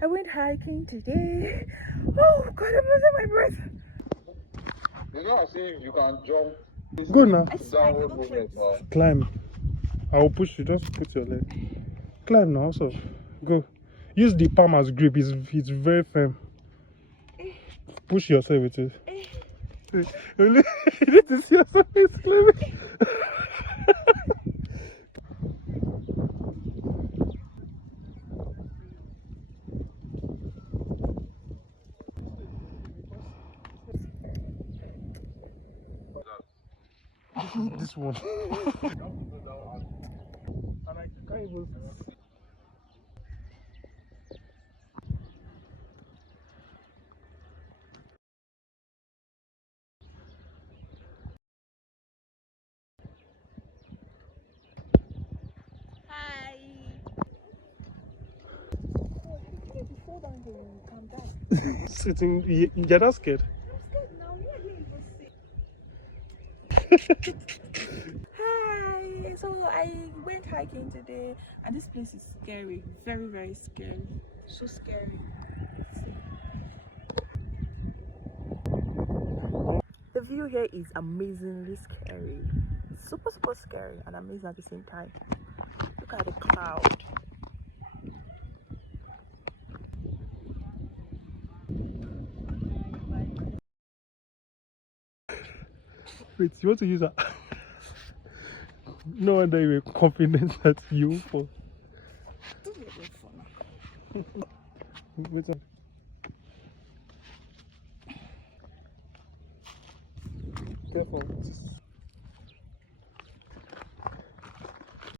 I went hiking today. Oh God, I'm losing my breath. You know, I see you can jump. Go now. Downward movement. Climb. I will push you. Just put your leg. Climb now. Also, go. Use the palm as grip. It's very firm. Push yourself with it. You need to see yourself climbing. This one. And I can't even see. Hi. Before down here, you calm down. Sitting, you're not scared. I'm scared now. Hi. So I went hiking today, and this place is scary. Very, very scary. So scary. The view here is amazingly scary. Super, super scary and amazing at the same time. Look at the cloud. Wait, you want to use that? No wonder you were confident that you fall. Wait. Careful.